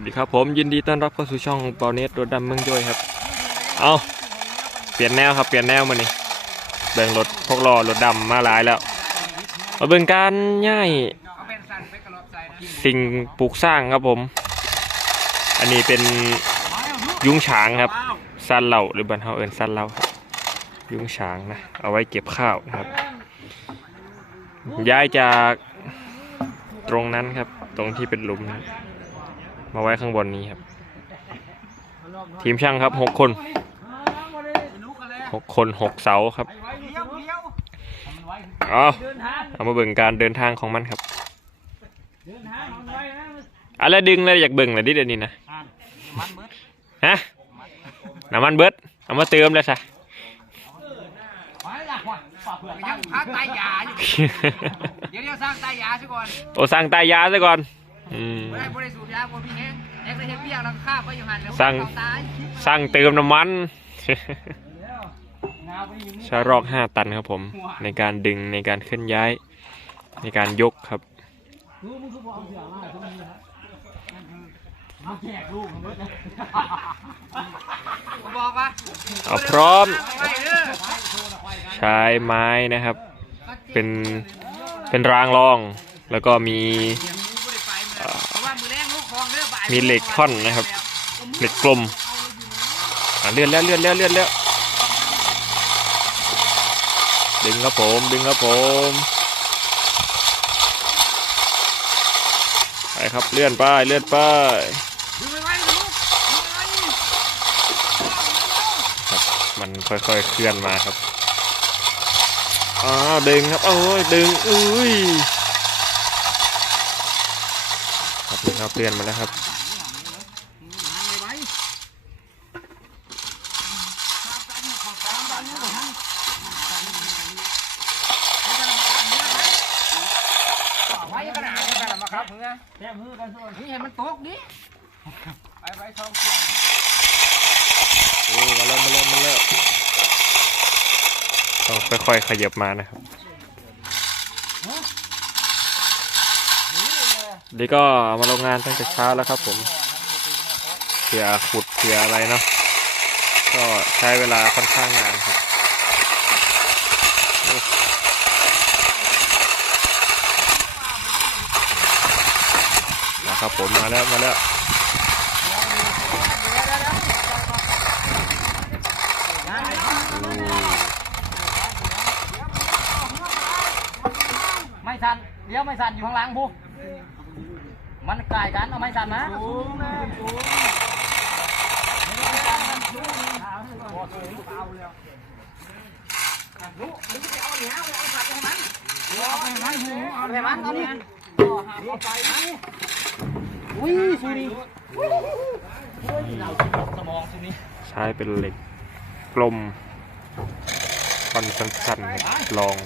สวัสดีครับผมยินดีต้อนรับเข้าสู่ช่องเปาเนสรถดำเมืองย่อยครับ เอาเปลี่ยนแนวครับเปลี่ยนแนวมานี่เบิ่งรถพวกล้อรถดำมาหลายแล้วมาเบิ่งการย่ายสิ่งปลูกสร้างครับผม อันนี้เป็นยุ้งฉางครับซันเหล่าหรือบ้านเฮาเอินซันเหล่าครับยุ้งฉางนะเอาไว้เก็บข้าวนะครับ ย้ายจากตรงนั้นครับ ตรงที่เป็นหลุมนะ มาไว้ข้างบนนี้ครับ ทีมช่างครับหกคนหกคนหกเสาครับเอาเอามาเบิ่งการเดินทางของมันครับอะไรดึงเลยอยากเบิ่งเลยดิเดี๋ยวนี้นะฮะน้ำมันเบิดเอามาเติมเลยซะยังพักตายยาอยู่เดี๋ยวเดี๋ยวสร้างตายยาซะก่อนโอ้สั่งตายยาซะก่อนอืมไม่ได้บริสุทธิ์ยาบ่พี่แห้งแอก ได้เฮ็ดเบี้ยแล้วฆ่าก็อยู่หันแล้วสร้างตายสั่งเติมน้ำมันใช้รอกห้าตันครับผม ในการดึงในการเคลื่อนย้าย ในการยกครับบอกว่าเอาพร้อมไปเด้อใช้ไม้นะครับ เป็นเป็นรางรองแล้วก็มี มีเหล็กท่อนนะครับ เหล็กกลมเลื่อนแล้วเลื่อนแล้วเลื่อนแล้วดึงครับผมดึงครับผมไปครับเลื่อนไปเลื่อนไปดึงไว้ไว้ลูกดึงไว้ครับมันค่อยๆเคลื่อนมาครับอ้าวดึงครับโอ้ยดึงอุ้ยครับดึงครับเลื่อนมาแล้วครับ ไว้ขนาด นี้กันมาครับเพื่อแต้มือกันส่วนนี่ให้มันตกดิไปไปช่องเสียงโอ้มาแล้วมาแล้วมาแล้วต้องค่อยๆขยับมานะครับนี่ก็มาโรงงานตั้งแต่เช้าแล้วครับผมเผื่อขุดเผื่ออะไรเนาะก็ใช้เวลาค่อนข้างนานครับโอ้นะ ครับผมมาแล้วมาแล้วไม่สั่นเดี๋ยวไม่สั่นอยู่ข้างหลังผู้มันกลายกันเอาไม่สั่นนะเอาไปมันเอานี่อุ้ยสุนีเราสม องสุนีใช้เป็นเหล็กกลมฟันสั้นๆครับลอง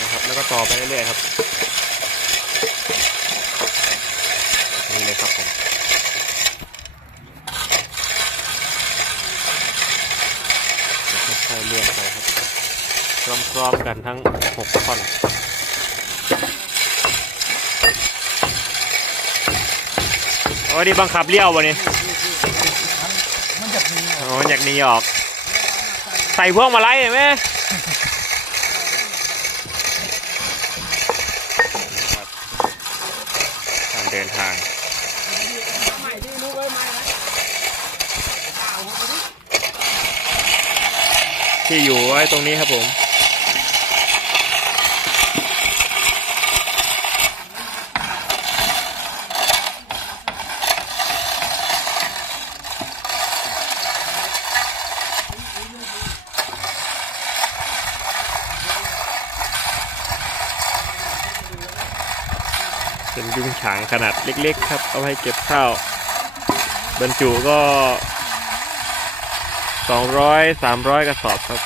นะครับ แล้วก็ต่อไปเรื่อยๆครับแบบนี่เลยครับผมค่อยๆเลื่อนไปครับ พร้อมๆกันทั้งหกท่อนโอ้ยนี่บังคับเลี้ยววะนี่มันจะมีโอ้ยอยากหนีออก ใส่พวกมาไล่เห็นไหมการเดินทางที่อยู่ไว้ตรงนี้ครับผม เป็นยุ้งฉางขนาดเล็ก ๆ ครับ เอาไว้เก็บข้าว บรรจุก็ 200 300 กระสอบครับ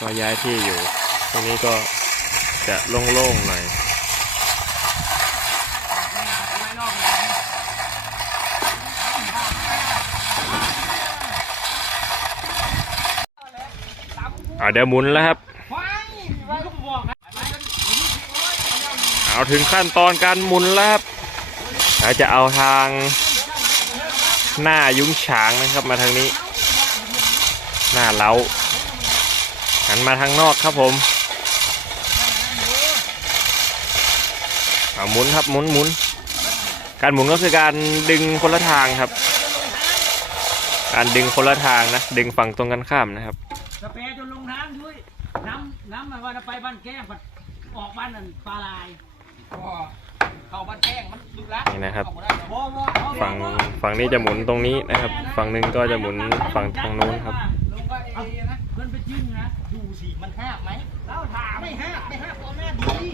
ก็ย้ายที่อยู่ ตรงนี้ก็จะโล่ง ๆ หน่อยอ่าเดี๋ยวหมุนแล้วครับ ไว้ไว้ก็บอกนะ เอาถึงขั้นตอนการหมุนแล้วครับเราจะเอาทางหน้ายุ้งฉางนะครับมาทางนี้ หน้าเล้าหันมาทางนอกครับผมเอาหมุนครับหมุนหมุนการหมุนก็คือการดึงคนละทางครับ การดึงคนละทางนะ ดึงฝั่งตรงกันข้ามนะครับสเปรย์จนลงน้ำด้วยน้ำน้ำมันว่าจะไปบ้านแก้งปัดออกบ้านนั่นปลาลาย นแจ้งมันลึกลักนี่นะครับเข้าบ่ได้หรอกบ่บ่เอาฝั่งฝั่งนี้จะหมุนตรงนี้นะครับ ฝั่งหนึ่งก็จะหมุนฝั่งทางนู้นครับลงก็เอนะเพิ่นไปจิ้มนะดูสิมันห้าบไหมเล่าถามไม่ห้าบไม่ห้าบตัวหน้าดี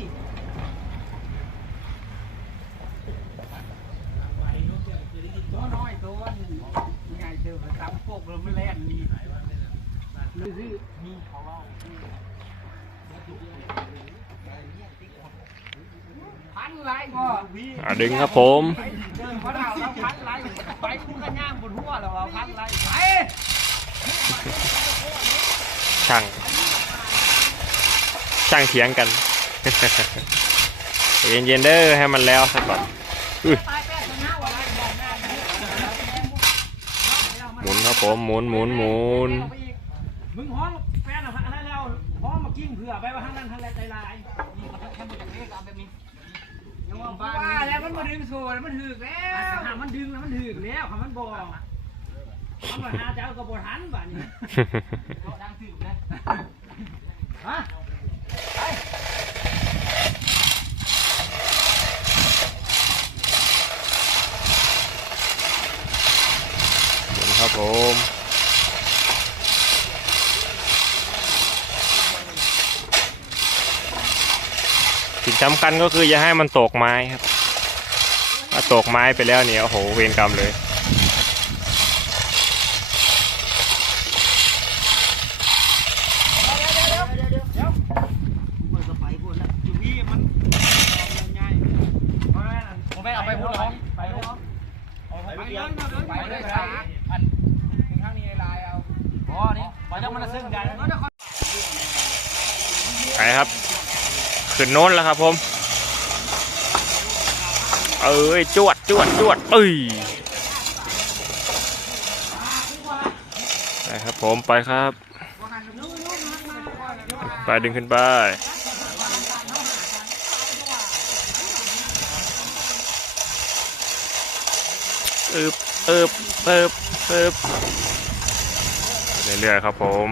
ตัวน้อยตัวนี่ไงเจอตำพวกเราไม่แล่นนี่ซื้อมีเขาเอา พันไรก็อ่าดึงครับผมเจอเขาเอาแล้วพันไรไปคุณก็ย่างบนหัวเราเอาพันไรไปช่าง ช่างเถียงกัน ใจเย็นๆเด้อให้มันแล้วสักก่อนอุ้ยหมุนครับผมหมุนหมุนหมุน มึงห้องแฟน กิ้งเผื่อไปว่าทางนั้นทางไรใจลายแค่มันจะเรียกเอาแบบนี้ยังว่าบ้าบ้านแล้วมันมาดึงโซ่แล้วมันถึกแล้วหามันดึงแล้วมันถึกแล้วคำมันบอกมันมาหาเจ้ากับบทันบ้านนี้ดังถึกนะฮะหมุนครับผม สิ่งสำคัญก็คืออย่าให้มันตกไม้ครับถ้าตกไม้ไปแล้วเนี่ยโอ้โหเวรกรรมเลยมันก็ไปพูดแล้วอยู่นี่มันง่ายผมไม่เอาไปพูดหรอกไปเลยไปเลยไปเลยขาอันถึงข้างนี้ลายเอาอ๋อนี่ไปต้องมันซึ่งกันไปครับ ขึ้นโน้นแล้วครับผม เอ้ยจวดจวดจวดเอ้ยไปครับผมไปครับ ไปดึงขึ้นไปเอึบอึบอึบอึบเรื่อยๆครับผม